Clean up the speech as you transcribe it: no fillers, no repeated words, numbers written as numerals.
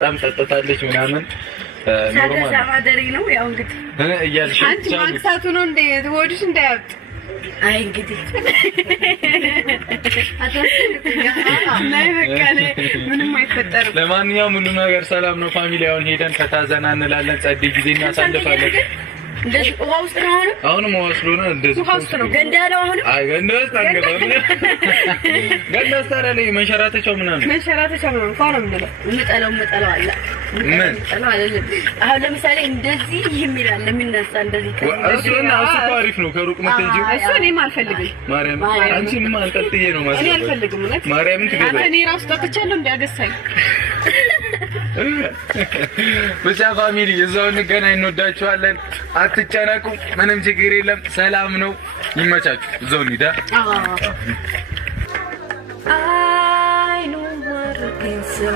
በጣም ጠጥታለች ምናምን ኖርማል ማደሪ ነው ያው እንግዲህ እያልሽ አንቺ ማክሳቱ ነው እንደ ወዲሽ እንዳያብጥ አይ እንግዲህ ናይ በቃ ምንም አይፈጠርም። ለማንኛውም ሁሉ ነገር ሰላም ነው። ፋሚሊያውን ሄደን ከታዘና እንላለን። ጸዴ ጊዜ እናሳልፋለን። እንደዚህ ውሃ ውስጥ ነው አሁንም ውሃ ውስጥ ነው። እንደዚህ ውሃ ውስጥ ነው ገንዳ ነው አሁን። አይ ገንዳ ውስጥ አንገባም። ገንዳ ውስጥ አይደለም መንሸራተቻው ምናምን መንሸራተቻው ምናምን ፋራ ምንለው እንጠላው አለ ምን አይደለም። አሁን ለምሳሌ እንደዚህ ይሚላል ለሚነሳ እንደዚህ እሱና እሱ አሪፍ ነው። ከሩቅ መተንጂ እሱ እኔም አልፈልግም። ማርያም አንቺ ምን አንጠጥዬ ነው ማለት እኔ አልፈልግም ማለት ማርያም ትገባ እኔ ራስ ተከቻለሁ እንዲያገሳኝ ብቻ ፋሚሊ እዛው እንገናኝ። እንወዳችኋለን። አትጨነቁ። ምንም ችግር የለም። ሰላም ነው። ይመቻችሁ። እዛው እንሂዳ። I know what it's so